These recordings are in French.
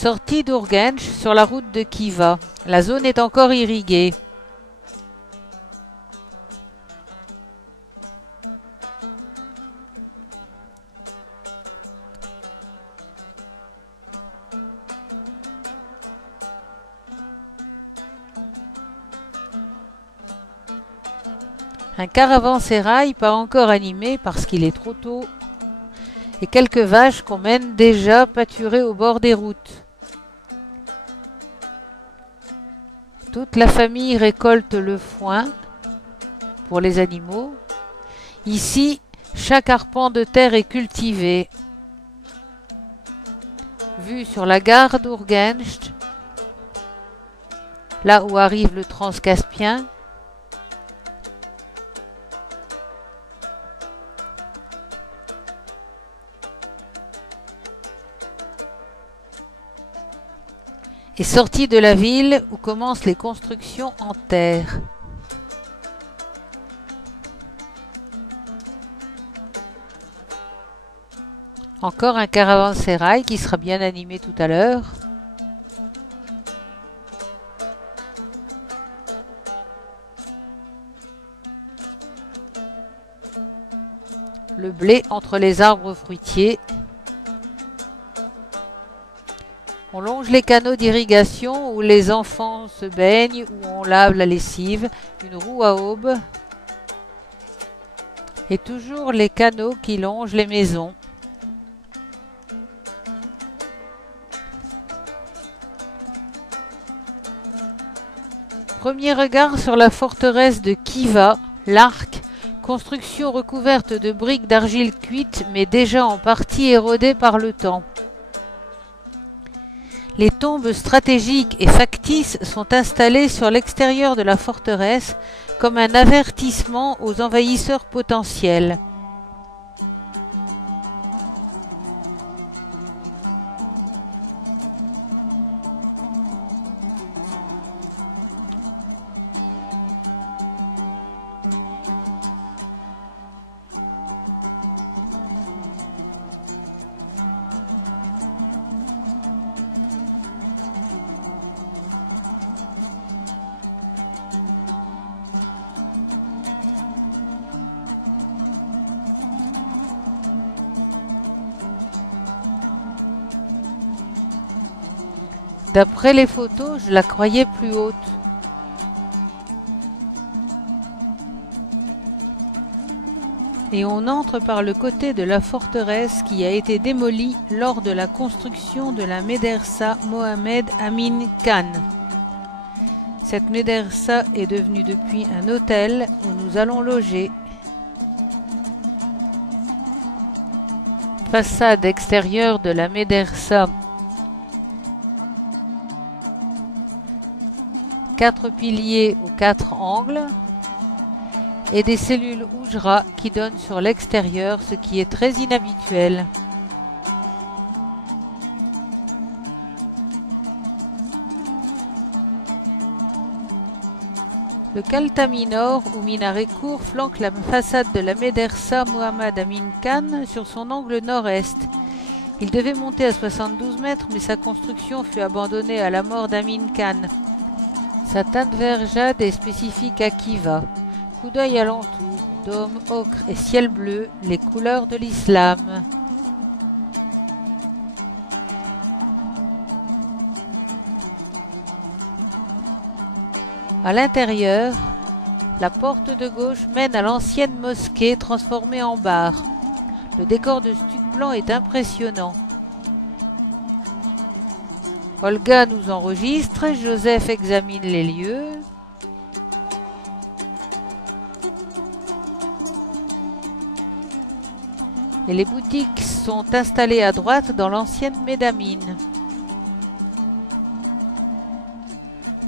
Sortie d'Urgench sur la route de Khiva. La zone est encore irriguée. Un caravansérail pas encore animé parce qu'il est trop tôt. Et quelques vaches qu'on mène déjà pâturer au bord des routes. Toute la famille récolte le foin pour les animaux. Ici, chaque arpent de terre est cultivé. Vue sur la gare d'Urgench, là où arrive le Transcaspien. Et sortie de la ville où commencent les constructions en terre. Encore un caravansérail qui sera bien animé tout à l'heure. Le blé entre les arbres fruitiers. On longe les canaux d'irrigation où les enfants se baignent, où on lave la lessive, une roue à aube. Et toujours les canaux qui longent les maisons. Premier regard sur la forteresse de Khiva, l'Arc, construction recouverte de briques d'argile cuite mais déjà en partie érodée par le temps. Les tombes stratégiques et factices sont installées sur l'extérieur de la forteresse comme un avertissement aux envahisseurs potentiels. D'après les photos, je la croyais plus haute. Et on entre par le côté de la forteresse qui a été démolie lors de la construction de la médersa Mohamed Amin Khan. Cette médersa est devenue depuis un hôtel où nous allons loger. Façade extérieure de la médersa. 4 piliers aux 4 angles et des cellules Oujra qui donnent sur l'extérieur, ce qui est très inhabituel. Le Kaltaminor ou minaret court flanque la façade de la médersa Mohamed Amin Khan sur son angle nord-est. Il devait monter à 72 mètres mais sa construction fut abandonnée à la mort d'Amin Khan. Sa teinte vert jade est spécifique à Khiva. Coup d'œil alentour, dôme, ocre et ciel bleu, les couleurs de l'islam. À l'intérieur, la porte de gauche mène à l'ancienne mosquée transformée en bar. Le décor de stuc blanc est impressionnant. Olga nous enregistre, Joseph examine les lieux. Et les boutiques sont installées à droite dans l'ancienne médamine.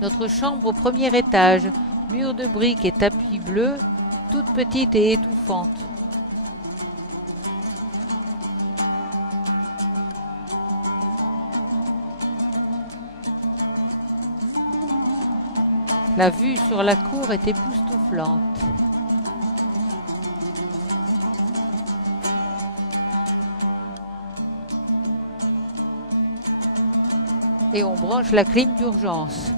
Notre chambre au premier étage, mur de briques et tapis bleu, toute petite et étouffante. La vue sur la cour est époustouflante. et on branche la clim d'urgence.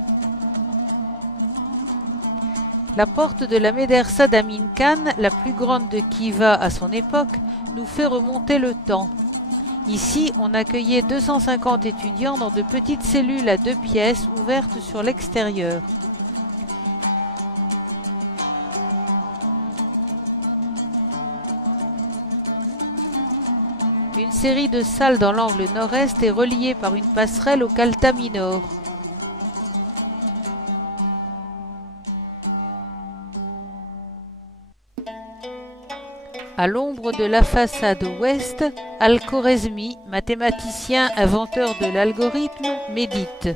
La porte de la médersa d'Amin Khan, la plus grande de Khiva à son époque, nous fait remonter le temps. Ici, on accueillait 250 étudiants dans de petites cellules à 2 pièces ouvertes sur l'extérieur. Une série de salles dans l'angle nord-est est reliée par une passerelle au Khalta Minor. À l'ombre de la façade ouest, Al-Khwarizmi, mathématicien inventeur de l'algorithme, médite.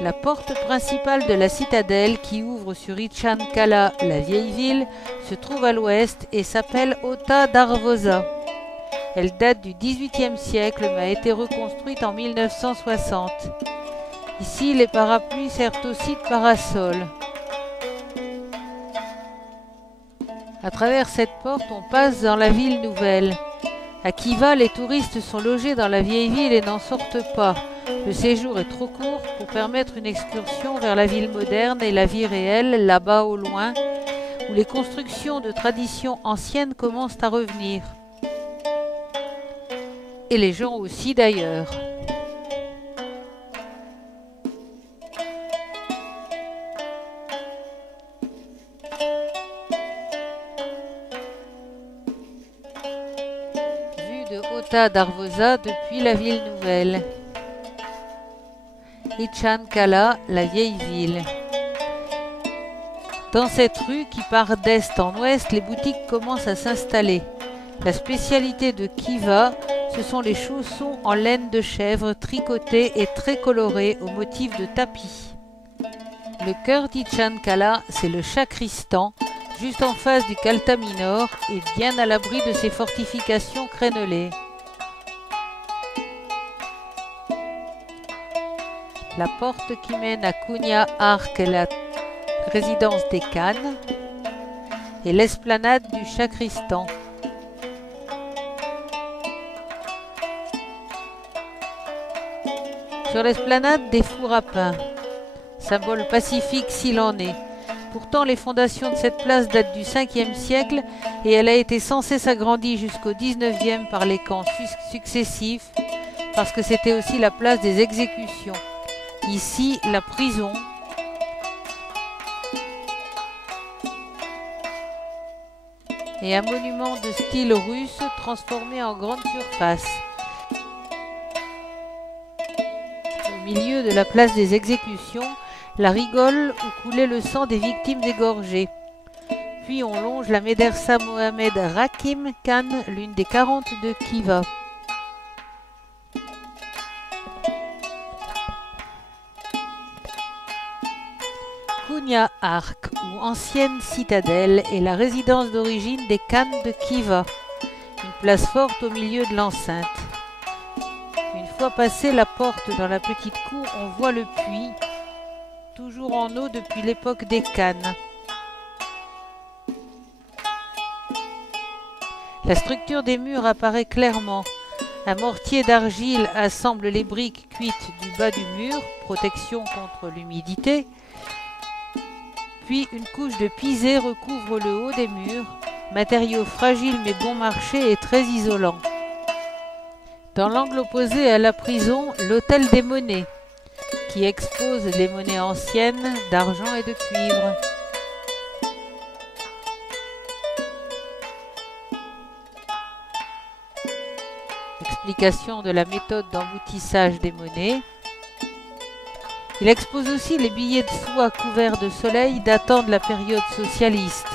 La porte principale de la citadelle, qui ouvre sur Ichan Kala, la vieille ville, se trouve à l'ouest et s'appelle Ota Darvoza. Elle date du XVIIIe siècle mais a été reconstruite en 1960. Ici, les parapluies servent aussi de parasol. À travers cette porte, on passe dans la ville nouvelle. À Khiva, les touristes sont logés dans la vieille ville et n'en sortent pas. Le séjour est trop court pour permettre une excursion vers la ville moderne et la vie réelle, là-bas au loin, où les constructions de tradition anciennes commencent à revenir. Et les gens aussi d'ailleurs. Ota Darvoza depuis la ville nouvelle. Ichan Kala, la vieille ville. Dans cette rue qui part d'est en ouest, les boutiques commencent à s'installer. La spécialité de Khiva, ce sont les chaussons en laine de chèvre tricotés et très colorés au motif de tapis. Le cœur d'Ichan Kala, c'est le Chakristan, juste en face du Khalta Minor et bien à l'abri de ses fortifications crénelées. La porte qui mène à Kunia Ark est la résidence des Khan et l'esplanade du Chakristan. Sur l'esplanade, des fours à pain, symbole pacifique s'il en est. Pourtant, les fondations de cette place datent du 5e siècle et elle a été sans cesse agrandie jusqu'au 19e par les camps successifs parce que c'était aussi la place des exécutions. Ici, la prison. Et un monument de style russe transformé en grande surface. Au milieu de la place des exécutions, la rigole où coulait le sang des victimes égorgées. Puis on longe la médersa Mohamed Rakim Khan, l'une des 40 de Khiva. Kunia Ark, ou ancienne citadelle, est la résidence d'origine des Khan de Khiva, une place forte au milieu de l'enceinte. Une fois passée la porte dans la petite cour, on voit le puits, toujours en eau depuis l'époque des Khan. La structure des murs apparaît clairement. Un mortier d'argile assemble les briques cuites du bas du mur, protection contre l'humidité. Puis une couche de pisé recouvre le haut des murs, matériau fragile mais bon marché et très isolant. Dans l'angle opposé à la prison, l'hôtel des monnaies, qui expose les monnaies anciennes d'argent et de cuivre. Explication de la méthode d'emboutissage des monnaies. Il expose aussi les billets de soie couverts de soleil datant de la période socialiste.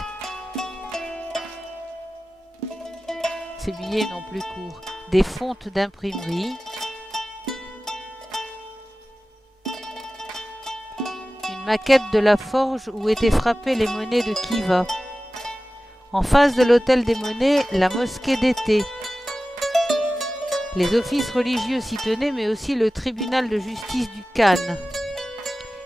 Ces billets n'ont plus cours. Des fontes d'imprimerie. Une maquette de la forge où étaient frappées les monnaies de Khiva. En face de l'hôtel des monnaies, la mosquée d'été. Les offices religieux s'y tenaient, mais aussi le tribunal de justice du Khan.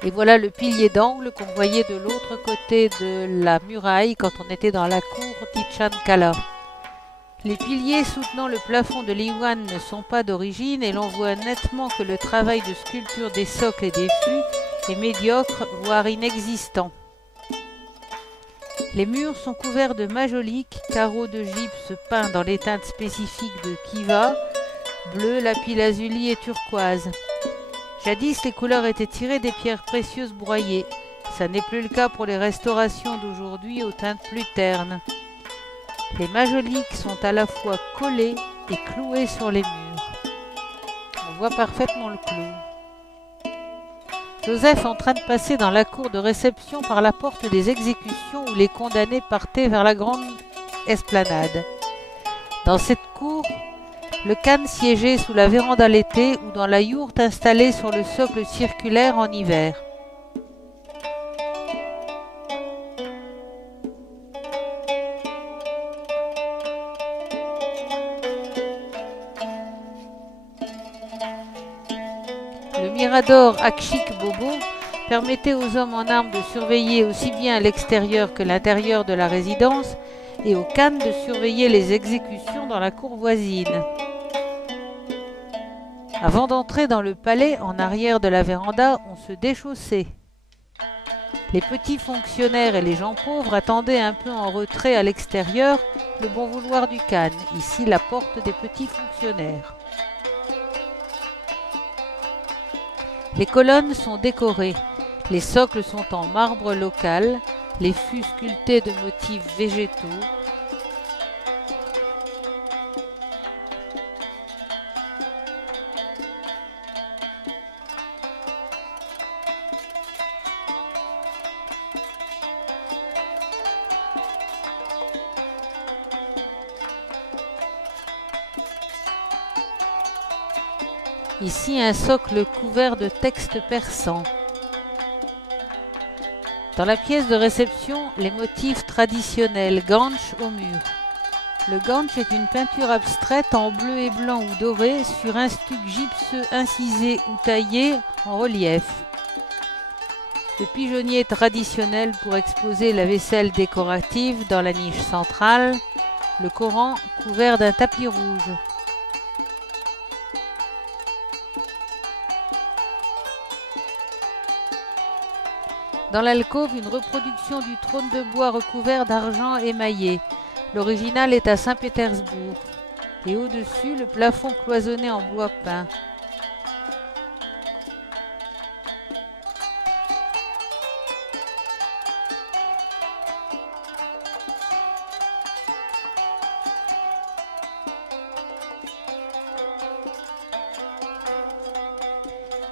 Et voilà le pilier d'angle qu'on voyait de l'autre côté de la muraille quand on était dans la cour d'Ichan Kala. Les piliers soutenant le plafond de l'iwan ne sont pas d'origine et l'on voit nettement que le travail de sculpture des socles et des fûts est médiocre, voire inexistant. Les murs sont couverts de majoliques, carreaux de gypse peints dans les teintes spécifiques de Khiva, bleu, lapis-lazuli et turquoise. Jadis, les couleurs étaient tirées des pierres précieuses broyées. Ça n'est plus le cas pour les restaurations d'aujourd'hui aux teintes plus ternes. Les majoliques sont à la fois collées et clouées sur les murs. On voit parfaitement le clou. Joseph en train de passer dans la cour de réception par la porte des exécutions où les condamnés partaient vers la grande esplanade. Dans cette cour, le khan siégeait sous la véranda l'été ou dans la yourte installée sur le socle circulaire en hiver. Le mirador Akshik Bobo permettait aux hommes en armes de surveiller aussi bien l'extérieur que l'intérieur de la résidence et aux khan de surveiller les exécutions dans la cour voisine. Avant d'entrer dans le palais, en arrière de la véranda, on se déchaussait. Les petits fonctionnaires et les gens pauvres attendaient un peu en retrait à l'extérieur le bon vouloir du khan, ici la porte des petits fonctionnaires. Les colonnes sont décorées, les socles sont en marbre local, les fûts sculptés de motifs végétaux. Ici, un socle couvert de textes persans. Dans la pièce de réception, les motifs traditionnels, ganch au mur. Le ganch est une peinture abstraite en bleu et blanc ou doré sur un stuc gypseux incisé ou taillé en relief. Le pigeonnier traditionnel pour exposer la vaisselle décorative dans la niche centrale. Le Coran couvert d'un tapis rouge. Dans l'alcôve, une reproduction du trône de bois recouvert d'argent émaillé. L'original est à Saint-Pétersbourg. Et au-dessus, le plafond cloisonné en bois peint.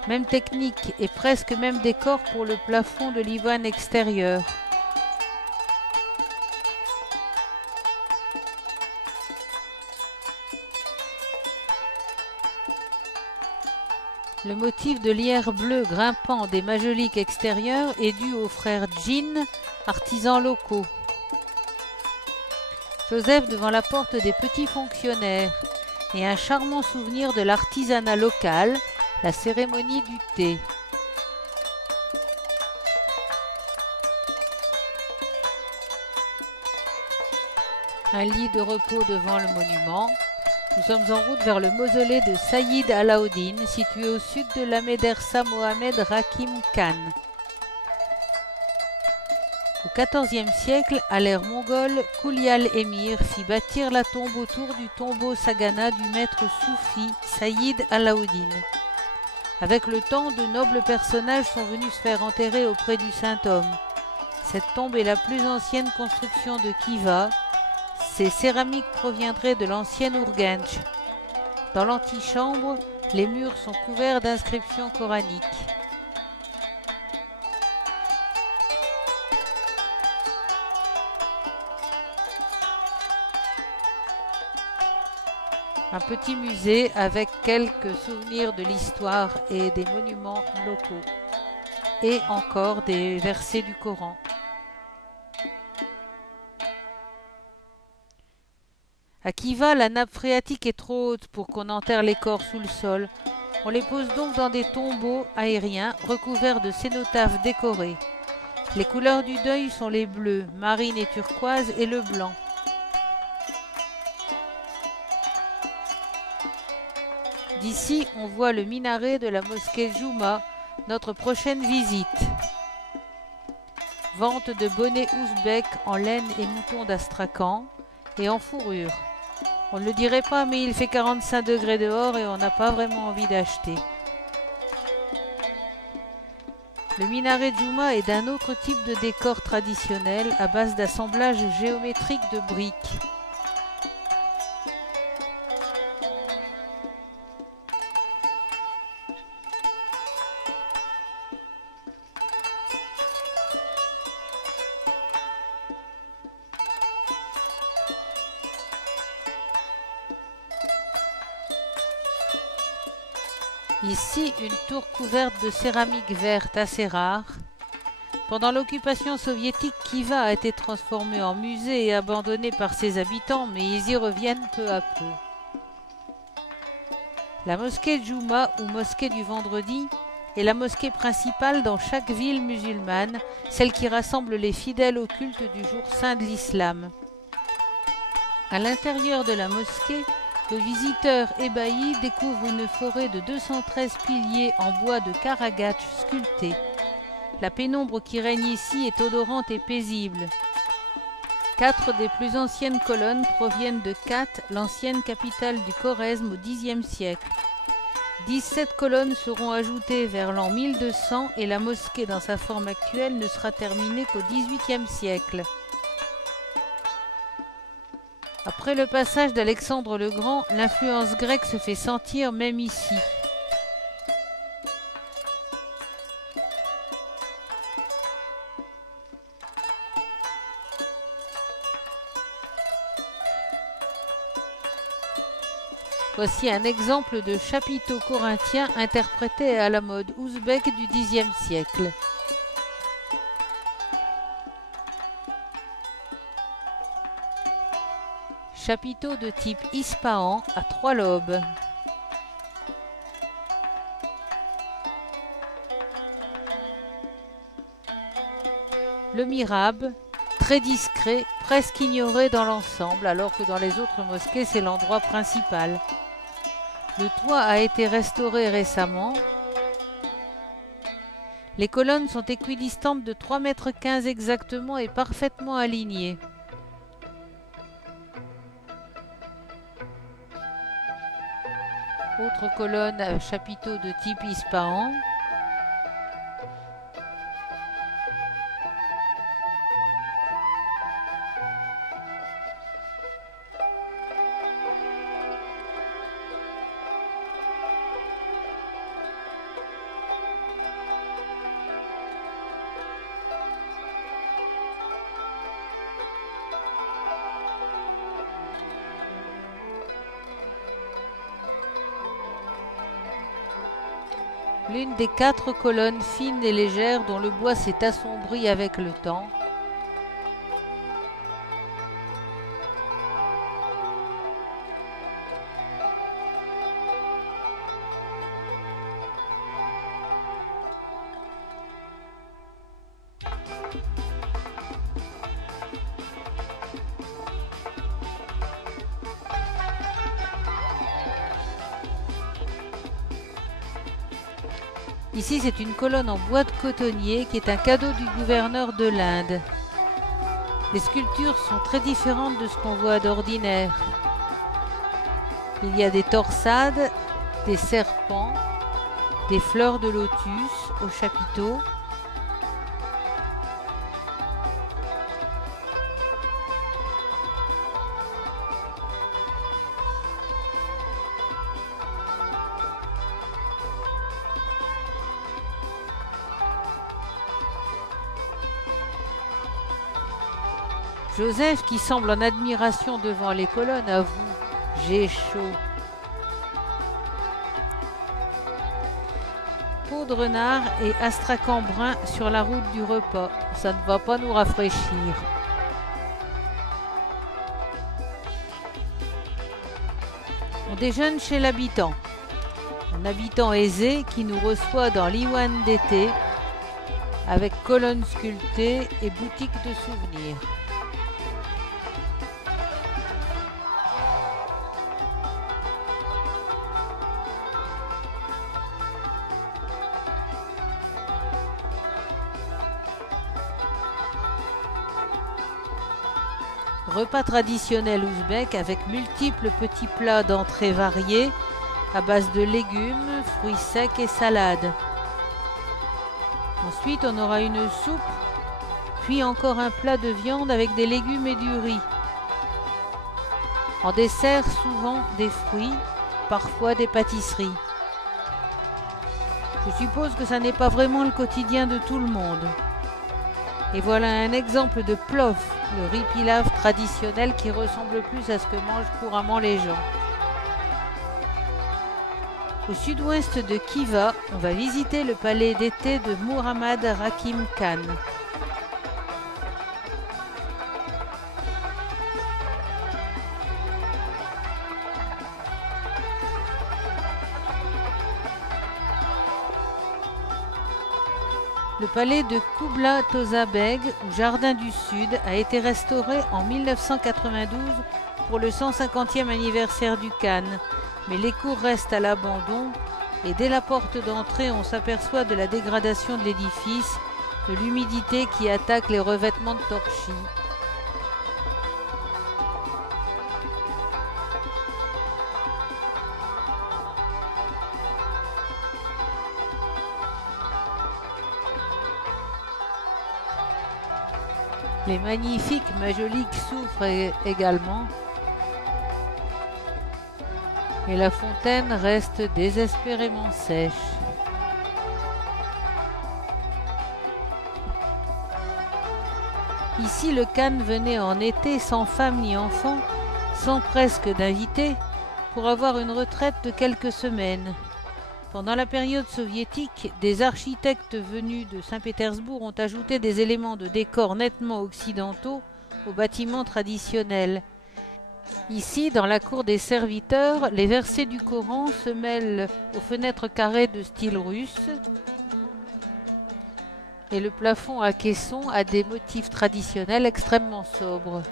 Même technique et presque même décor pour le plafond de l'iwan extérieur. Le motif de lierre bleu grimpant des majoliques extérieures est dû aux frères Jin, artisans locaux. Joseph devant la porte des petits fonctionnaires et un charmant souvenir de l'artisanat local, la cérémonie du thé. Un lit de repos devant le monument. Nous sommes en route vers le mausolée de Sayyid Alaoddin, situé au sud de la médersa Mohammed Rakim Khan. Au XIVe siècle, à l'ère mongole, Kulial Émir fit bâtir la tombe autour du tombeau Sagana du maître soufi Sayyid Alaoddin. Avec le temps, de nobles personnages sont venus se faire enterrer auprès du saint homme. Cette tombe est la plus ancienne construction de Khiva. Ces céramiques proviendraient de l'ancienne Urgench. Dans l'antichambre, les murs sont couverts d'inscriptions coraniques. Un petit musée avec quelques souvenirs de l'histoire et des monuments locaux. Et encore des versets du Coran. À Khiva, la nappe phréatique est trop haute pour qu'on enterre les corps sous le sol. On les pose donc dans des tombeaux aériens recouverts de cénotaphes décorés. Les couleurs du deuil sont les bleus, marine et turquoise et le blanc. D'ici, on voit le minaret de la mosquée Jouma, notre prochaine visite. Vente de bonnets ouzbeks en laine et mouton d'Astrakhan et en fourrure. On ne le dirait pas, mais il fait 45 degrés dehors et on n'a pas vraiment envie d'acheter. Le minaret Jouma est d'un autre type de décor traditionnel à base d'assemblage géométrique de briques. Ici, une tour couverte de céramique verte assez rare. Pendant l'occupation soviétique, Khiva a été transformée en musée et abandonnée par ses habitants, mais ils y reviennent peu à peu. La mosquée Jouma, ou mosquée du vendredi, est la mosquée principale dans chaque ville musulmane, celle qui rassemble les fidèles au culte du jour saint de l'islam. À l'intérieur de la mosquée, le visiteur ébahi découvre une forêt de 213 piliers en bois de Karagatch sculptés. La pénombre qui règne ici est odorante et paisible. 4 des plus anciennes colonnes proviennent de Khat, l'ancienne capitale du Khorezm au Xe siècle. 17 colonnes seront ajoutées vers l'an 1200 et la mosquée dans sa forme actuelle ne sera terminée qu'au XVIIIe siècle. Après le passage d'Alexandre le Grand, l'influence grecque se fait sentir même ici. Voici un exemple de chapiteau corinthien interprété à la mode ouzbek du Xe siècle. Chapiteau de type Ispahan à 3 lobes. Le mihrab, très discret, presque ignoré dans l'ensemble, alors que dans les autres mosquées c'est l'endroit principal. Le toit a été restauré récemment. Les colonnes sont équidistantes de 3,15 m exactement et parfaitement alignées. Autre colonne à chapiteau de type Ispahan. L'une des 4 colonnes fines et légères dont le bois s'est assombri avec le temps. Ici, c'est une colonne en bois de cotonnier qui est un cadeau du gouverneur de l'Inde. Les sculptures sont très différentes de ce qu'on voit d'ordinaire. Il y a des torsades, des serpents, des fleurs de lotus au chapiteau. Joseph, qui semble en admiration devant les colonnes, avoue « J'ai chaud ». Peau de renard et astrakhan brun sur la route du repas, ça ne va pas nous rafraîchir. On déjeune chez l'habitant, un habitant aisé qui nous reçoit dans l'iwan d'été avec colonnes sculptées et boutique de souvenirs. Repas traditionnel ouzbek avec multiples petits plats d'entrée variés à base de légumes, fruits secs et salades. Ensuite, on aura une soupe, puis encore un plat de viande avec des légumes et du riz. En dessert, souvent des fruits, parfois des pâtisseries. Je suppose que ça n'est pas vraiment le quotidien de tout le monde. Et voilà un exemple de plof, le riz pilaf traditionnel qui ressemble plus à ce que mangent couramment les gens. Au sud-ouest de Khiva, on va visiter le palais d'été de Muhammad Rakim Khan. Le palais de Kubla Toza Beg, ou Jardin du Sud, a été restauré en 1992 pour le 150e anniversaire du Khan, mais les cours restent à l'abandon et dès la porte d'entrée on s'aperçoit de la dégradation de l'édifice, de l'humidité qui attaque les revêtements de torchis. Les magnifiques majoliques souffrent également. Et la fontaine reste désespérément sèche. Ici, le Khan venait en été sans femme ni enfant, sans presque d'invités, pour avoir une retraite de quelques semaines. Pendant la période soviétique, des architectes venus de Saint-Pétersbourg ont ajouté des éléments de décor nettement occidentaux aux bâtiments traditionnels. Ici, dans la cour des serviteurs, les versets du Coran se mêlent aux fenêtres carrées de style russe et le plafond à caissons a des motifs traditionnels extrêmement sobres.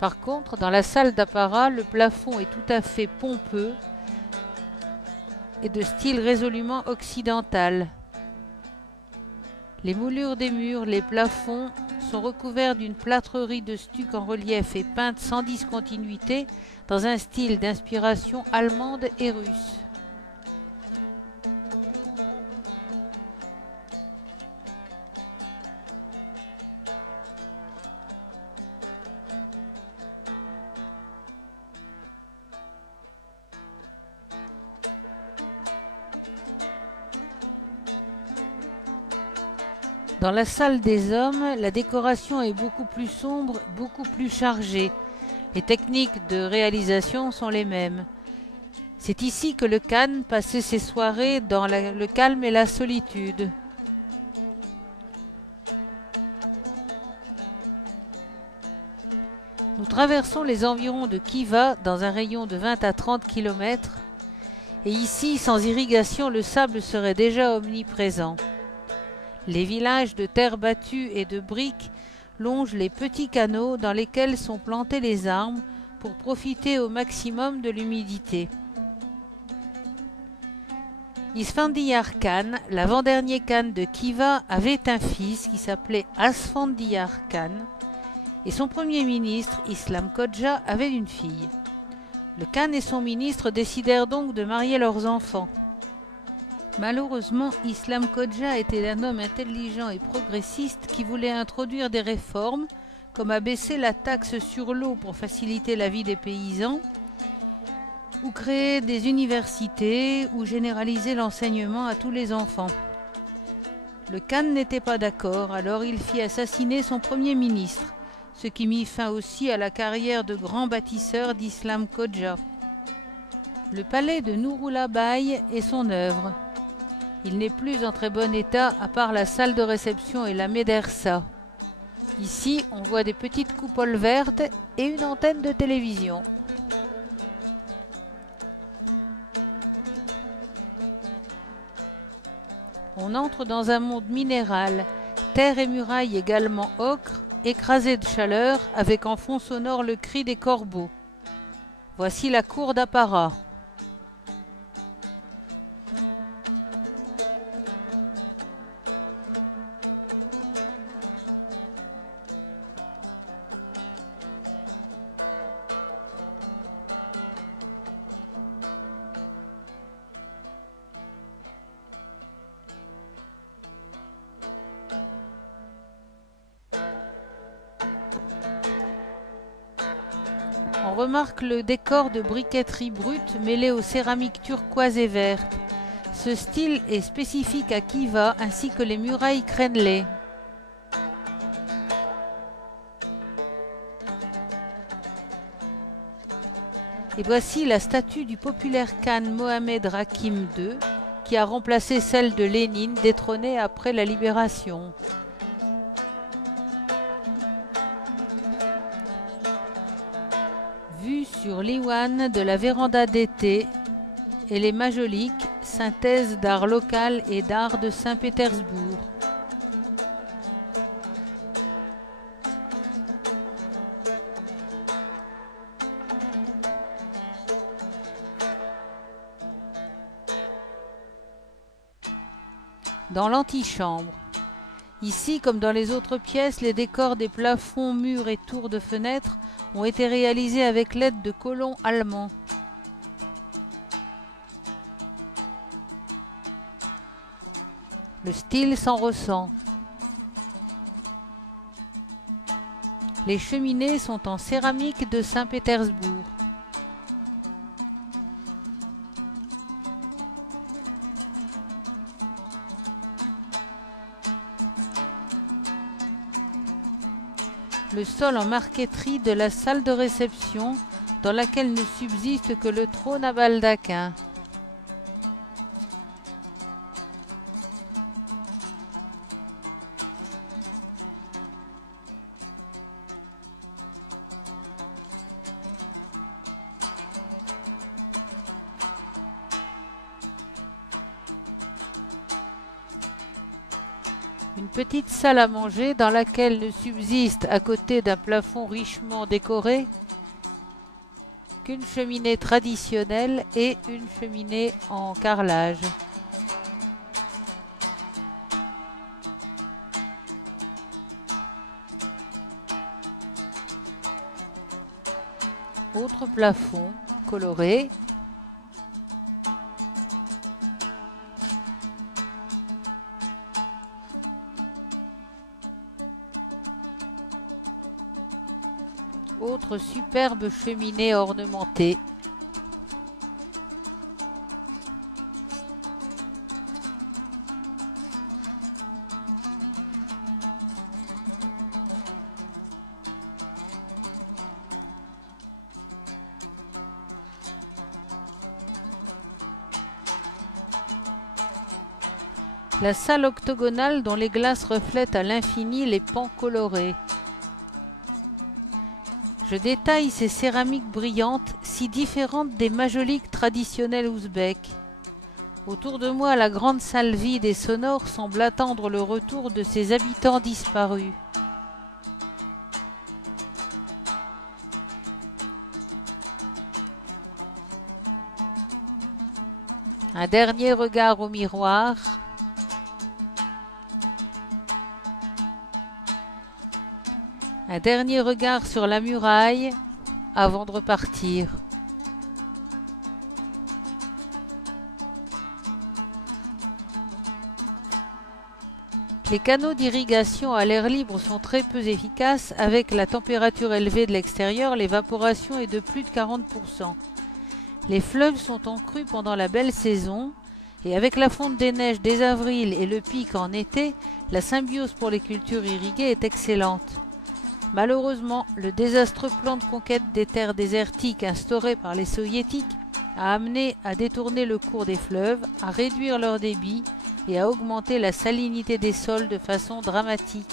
Par contre, dans la salle d'apparat, le plafond est tout à fait pompeux et de style résolument occidental. Les moulures des murs, les plafonds sont recouverts d'une plâtrerie de stuc en relief et peinte sans discontinuité dans un style d'inspiration allemande et russe. Dans la salle des hommes, la décoration est beaucoup plus sombre, beaucoup plus chargée. Les techniques de réalisation sont les mêmes. C'est ici que le Khan passait ses soirées dans le calme et la solitude. Nous traversons les environs de Khiva dans un rayon de 20 à 30 km. Et ici, sans irrigation, le sable serait déjà omniprésent. Les villages de terre battue et de briques longent les petits canaux dans lesquels sont plantés les arbres pour profiter au maximum de l'humidité. Isfandiyar Khan, l'avant-dernier Khan de Khiva, avait un fils qui s'appelait Asfandiyar Khan et son premier ministre, Islam Kodja, avait une fille. Le Khan et son ministre décidèrent donc de marier leurs enfants. Malheureusement, Islam Kodja était un homme intelligent et progressiste qui voulait introduire des réformes, comme abaisser la taxe sur l'eau pour faciliter la vie des paysans, ou créer des universités, ou généraliser l'enseignement à tous les enfants. Le Khan n'était pas d'accord, alors il fit assassiner son premier ministre, ce qui mit fin aussi à la carrière de grand bâtisseur d'Islam Kodja. Le palais de Nurullah Bai est son œuvre. Il n'est plus en très bon état à part la salle de réception et la médersa. Ici, on voit des petites coupoles vertes et une antenne de télévision. On entre dans un monde minéral, terre et murailles également ocre, écrasé de chaleur, avec en fond sonore le cri des corbeaux. Voici la cour d'apparat. On remarque le décor de briqueterie brute mêlé aux céramiques turquoises et vertes. Ce style est spécifique à Khiva ainsi que les murailles crénelées. Et voici la statue du populaire Khan Mohamed Rakim II qui a remplacé celle de Lénine détrônée après la libération. Vue sur l'Iwan de la véranda d'été et les majoliques, synthèse d'art local et d'art de Saint-Pétersbourg. Dans l'antichambre. Ici, comme dans les autres pièces, les décors des plafonds, murs et tours de fenêtres ont été réalisés avec l'aide de colons allemands. Le style s'en ressent. Les cheminées sont en céramique de Saint-Pétersbourg. Le sol en marqueterie de la salle de réception, dans laquelle ne subsiste que le trône à baldaquin. Une petite salle à manger dans laquelle ne subsiste, à côté d'un plafond richement décoré, qu'une cheminée traditionnelle et une cheminée en carrelage. Autre plafond coloré. Autre superbe cheminée ornementée. La salle octogonale dont les glaces reflètent à l'infini les pans colorés. Je détaille ces céramiques brillantes, si différentes des majoliques traditionnelles ouzbèques. Autour de moi, la grande salle vide et sonore semble attendre le retour de ses habitants disparus. Un dernier regard au miroir. Un dernier regard sur la muraille avant de repartir. Les canaux d'irrigation à l'air libre sont très peu efficaces. Avec la température élevée de l'extérieur, l'évaporation est de plus de 40%. Les fleuves sont en crue pendant la belle saison et avec la fonte des neiges dès avril et le pic en été, la symbiose pour les cultures irriguées est excellente. Malheureusement, le désastreux plan de conquête des terres désertiques instauré par les soviétiques a amené à détourner le cours des fleuves, à réduire leur débit et à augmenter la salinité des sols de façon dramatique.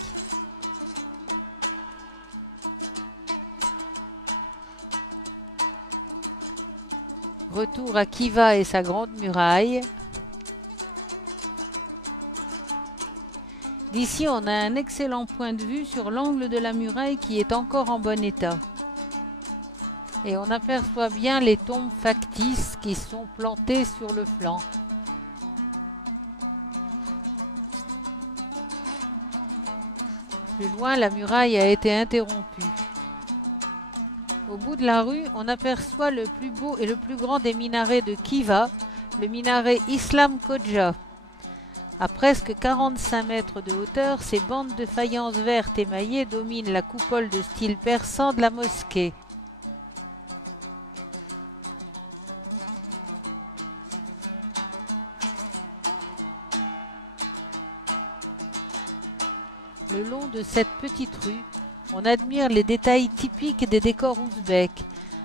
Retour à Khiva et sa grande muraille. D'ici, on a un excellent point de vue sur l'angle de la muraille qui est encore en bon état. Et on aperçoit bien les tombes factices qui sont plantées sur le flanc. Plus loin, la muraille a été interrompue. Au bout de la rue, on aperçoit le plus beau et le plus grand des minarets de Khiva, le minaret Islam Khoja. À presque 45 mètres de hauteur, ces bandes de faïence verte émaillée dominent la coupole de style persan de la mosquée. Le long de cette petite rue, on admire les détails typiques des décors ouzbeks,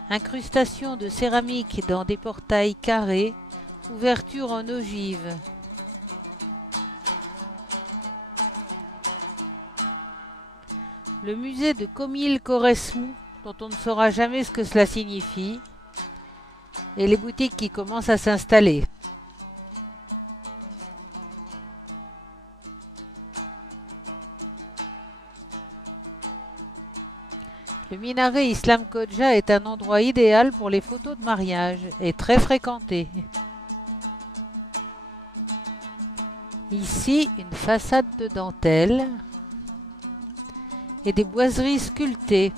incrustations de céramique dans des portails carrés, ouvertures en ogive. Le musée de Komil Koresmou, dont on ne saura jamais ce que cela signifie, et les boutiques qui commencent à s'installer. Le minaret Islam Khoja est un endroit idéal pour les photos de mariage et très fréquenté. Ici, une façade de dentelle et des boiseries sculptées.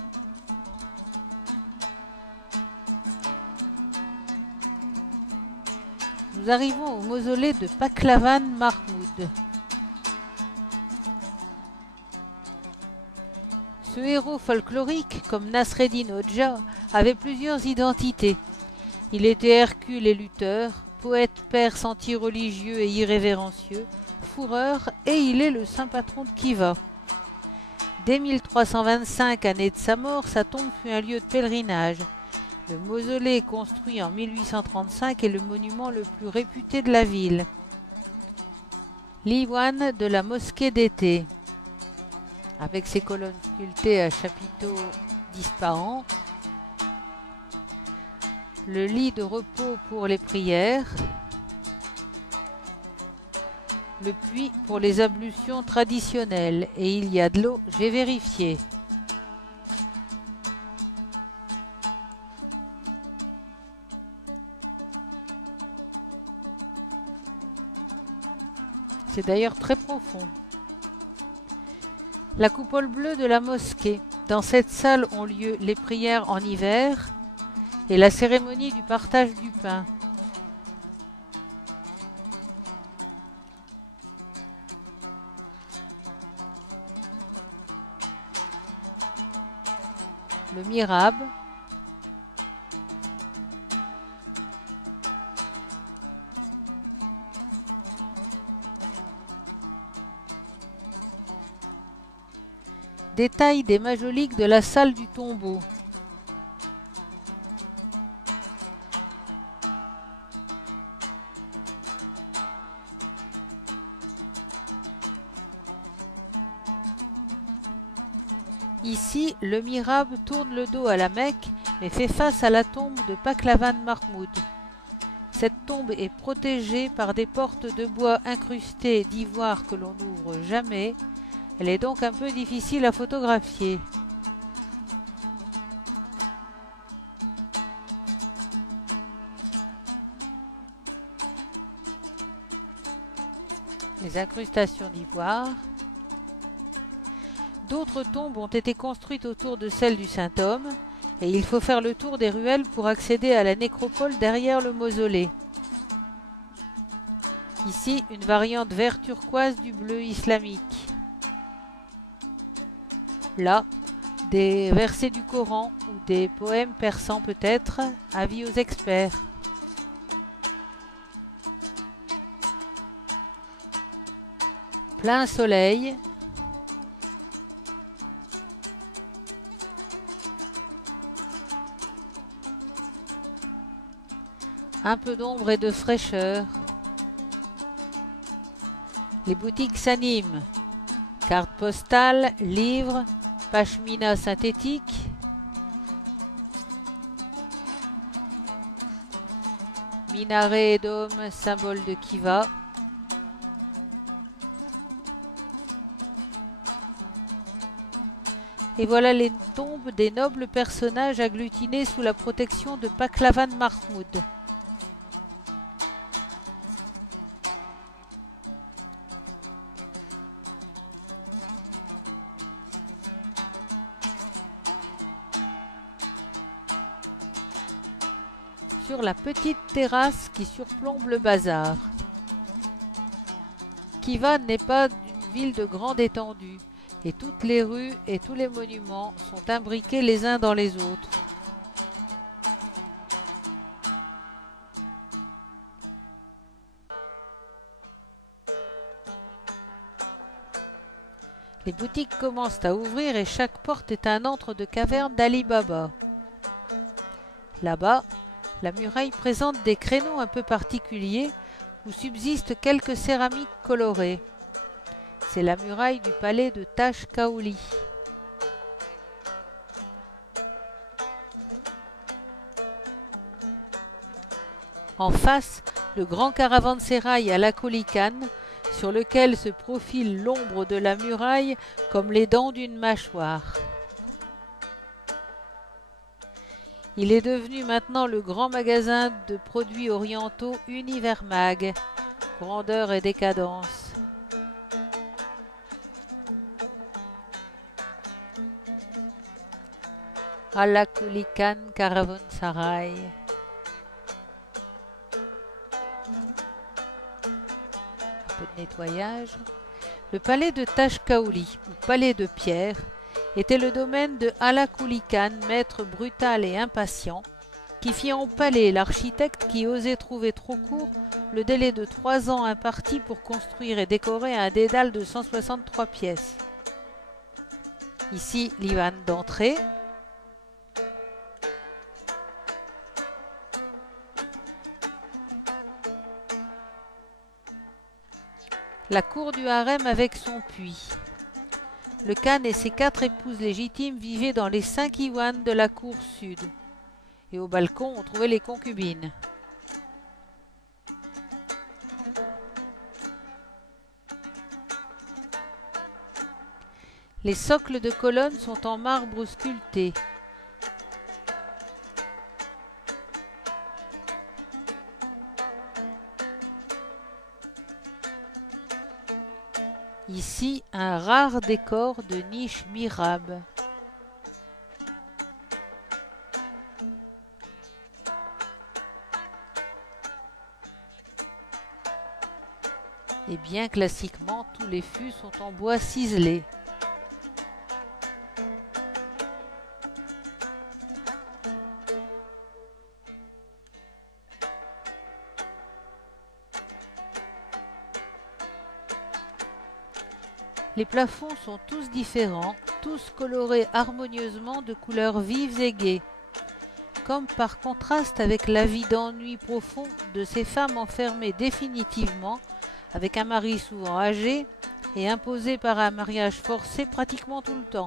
Nous arrivons au mausolée de Pahlavan Mahmoud. Ce héros folklorique, comme Nasreddin Hoxha, avait plusieurs identités. Il était Hercule et lutteur, poète perse anti-religieux et irrévérencieux, fourreur, et il est le saint patron de Khiva. Dès 1325, année de sa mort, sa tombe fut un lieu de pèlerinage. Le mausolée, construit en 1835, est le monument le plus réputé de la ville. L'iwan de la mosquée d'été, avec ses colonnes sculptées à chapiteaux disparates, le lit de repos pour les prières, le puits pour les ablutions traditionnelles, et il y a de l'eau, j'ai vérifié. C'est d'ailleurs très profond. La coupole bleue de la mosquée. Dans cette salle ont lieu les prières en hiver et la cérémonie du partage du pain. Le mihrab. Détail des majoliques de la salle du tombeau. Ici, le mihrab tourne le dos à la Mecque, mais fait face à la tombe de Pahlavan Mahmoud. Cette tombe est protégée par des portes de bois incrustées d'ivoire que l'on n'ouvre jamais. Elle est donc un peu difficile à photographier. Les incrustations d'ivoire. D'autres tombes ont été construites autour de celle du Saint-Homme, et il faut faire le tour des ruelles pour accéder à la nécropole derrière le mausolée. Ici, une variante vert turquoise du bleu islamique. Là, des versets du Coran ou des poèmes persans peut-être, avis aux experts. Plein soleil. Un peu d'ombre et de fraîcheur. Les boutiques s'animent. Cartes postales, livres, pashmina synthétique. Minaret et dôme, symbole de Khiva. Et voilà les tombes des nobles personnages agglutinés sous la protection de Pahlavan Mahmoud. Sur la petite terrasse qui surplombe le bazar. Khivan n'est pas une ville de grande étendue, et toutes les rues et tous les monuments sont imbriqués les uns dans les autres. Les boutiques commencent à ouvrir et chaque porte est un antre de caverne d'Ali Baba. Là-bas, la muraille présente des créneaux un peu particuliers où subsistent quelques céramiques colorées. C'est la muraille du palais de Taj Kaoli. En face, le grand caravansérail à Lakoli Khan, sur lequel se profile l'ombre de la muraille comme les dents d'une mâchoire. Il est devenu maintenant le grand magasin de produits orientaux Univermag, grandeur et décadence. Lakoli Khan Caravansérail. Un peu de nettoyage. Le palais de Taj Kaoli, ou palais de pierre, était le domaine de Lakoli Khan, maître brutal et impatient, qui fit empaler l'architecte qui osait trouver trop court le délai de 3 ans imparti pour construire et décorer un dédale de 163 pièces. Ici, l'ivan d'entrée. La cour du harem avec son puits. Le Khan et ses 4 épouses légitimes vivaient dans les 5 iwans de la cour sud. Et au balcon, on trouvait les concubines. Les socles de colonnes sont en marbre sculpté. Ici, un rare décor de niche mihrab. Et bien classiquement, tous les fûts sont en bois ciselé. Les plafonds sont tous différents, tous colorés harmonieusement de couleurs vives et gaies, comme par contraste avec la vie d'ennui profond de ces femmes enfermées définitivement, avec un mari souvent âgé et imposé par un mariage forcé pratiquement tout le temps.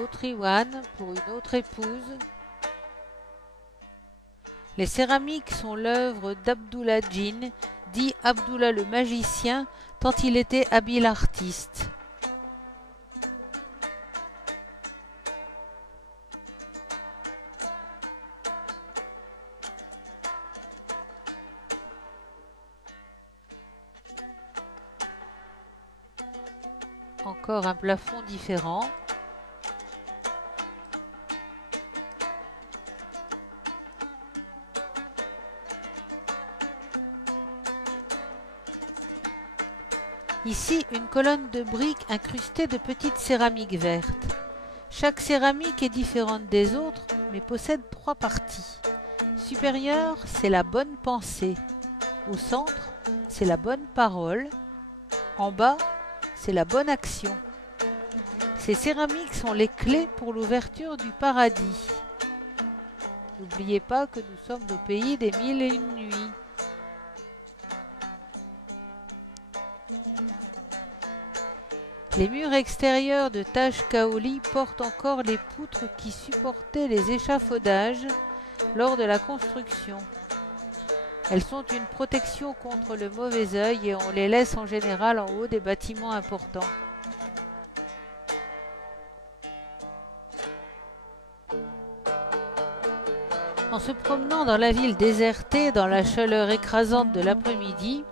Autre iwan pour une autre épouse. Les céramiques sont l'œuvre d'Abdullah Djin, dit Abdullah le magicien, tant il était habile artiste. Encore un plafond différent. Ici, une colonne de briques incrustée de petites céramiques vertes. Chaque céramique est différente des autres, mais possède 3 parties. Supérieure, c'est la bonne pensée. Au centre, c'est la bonne parole. En bas, c'est la bonne action. Ces céramiques sont les clés pour l'ouverture du paradis. N'oubliez pas que nous sommes au pays des 1001 nuits. Les murs extérieurs de Taj Kaoli portent encore les poutres qui supportaient les échafaudages lors de la construction. Elles sont une protection contre le mauvais œil et on les laisse en général en haut des bâtiments importants. En se promenant dans la ville désertée, dans la chaleur écrasante de l'après-midi,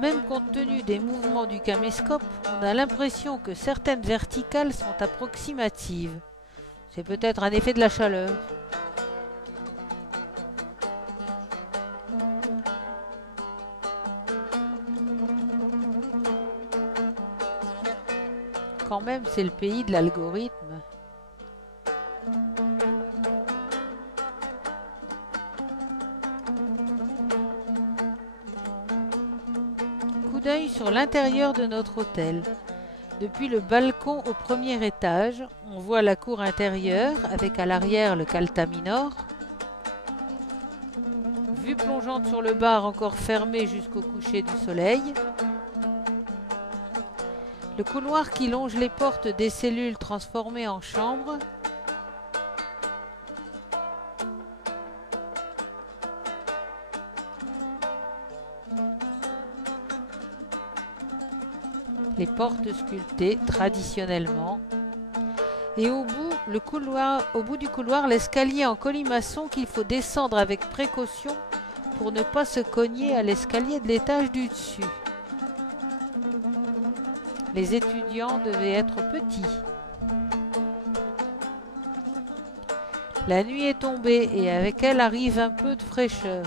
même compte tenu des mouvements du caméscope, on a l'impression que certaines verticales sont approximatives. C'est peut-être un effet de la chaleur. Quand même, c'est le pays de l'algorithme. Coup d'œil sur l'intérieur de notre hôtel. Depuis le balcon au premier étage, on voit la cour intérieure avec à l'arrière le Calta Minor. Vue plongeante sur le bar encore fermé jusqu'au coucher du soleil. Le couloir qui longe les portes des cellules transformées en chambres. Les portes sculptées traditionnellement. Et au bout du couloir, l'escalier en colimaçon qu'il faut descendre avec précaution pour ne pas se cogner à l'escalier de l'étage du dessus. Les étudiants devaient être petits. La nuit est tombée et avec elle arrive un peu de fraîcheur.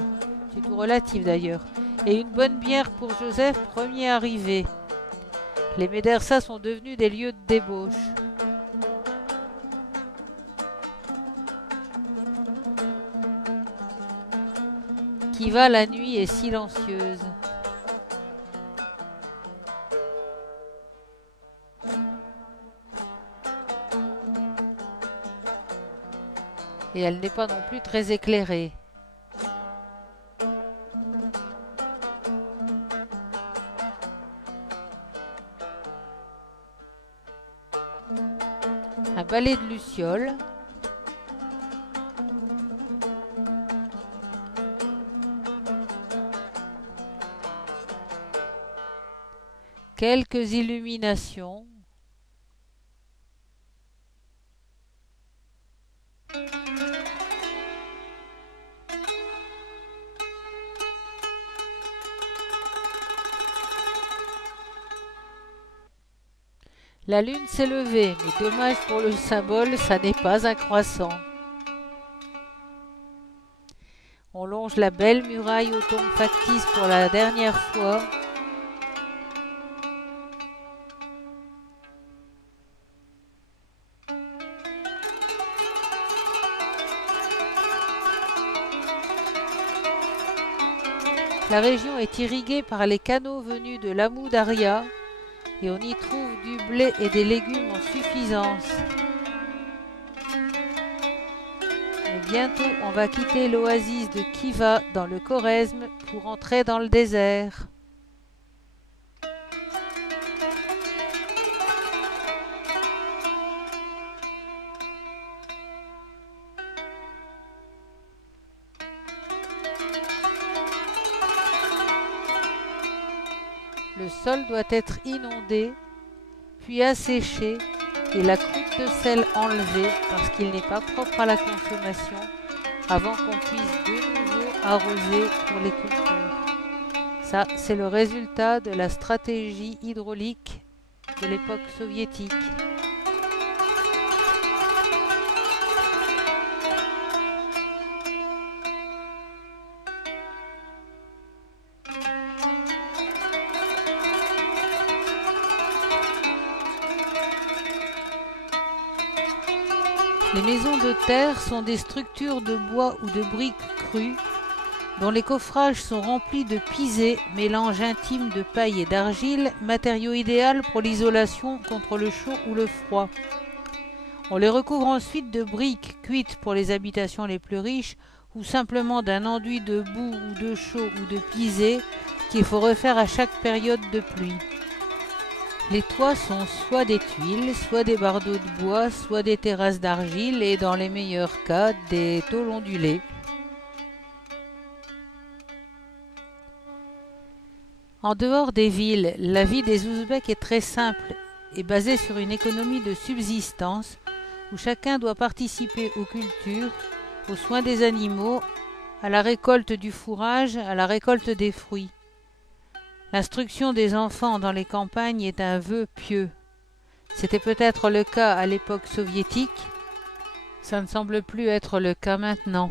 C'est tout relatif d'ailleurs. Et une bonne bière pour Joseph, premier arrivé. Les médersas sont devenus des lieux de débauche. Kiva la nuit est silencieuse. Et elle n'est pas non plus très éclairée. Un ballet de lucioles. Quelques illuminations. La lune s'est levée, mais dommage pour le symbole, ça n'est pas un croissant. On longe la belle muraille aux tombes factices pour la dernière fois. La région est irriguée par les canaux venus de l'Amou Daria et on y trouve du blé et des légumes en suffisance. Mais bientôt, on va quitter l'oasis de Kiva dans le Khorezm pour entrer dans le désert. Le sol doit être inondé, puis asséché et la croûte de sel enlevée parce qu'il n'est pas propre à la consommation avant qu'on puisse de nouveau arroser pour les cultures. Ça, c'est le résultat de la stratégie hydraulique de l'époque soviétique. Les maisons de terre sont des structures de bois ou de briques crues dont les coffrages sont remplis de pisé, mélange intime de paille et d'argile, matériau idéal pour l'isolation contre le chaud ou le froid. On les recouvre ensuite de briques cuites pour les habitations les plus riches ou simplement d'un enduit de boue ou de chaux ou de pisé qu'il faut refaire à chaque période de pluie. Les toits sont soit des tuiles, soit des bardeaux de bois, soit des terrasses d'argile et dans les meilleurs cas, des tôles ondulées. En dehors des villes, la vie des Ouzbeks est très simple et basée sur une économie de subsistance où chacun doit participer aux cultures, aux soins des animaux, à la récolte du fourrage, à la récolte des fruits. L'instruction des enfants dans les campagnes est un vœu pieux. C'était peut-être le cas à l'époque soviétique, ça ne semble plus être le cas maintenant.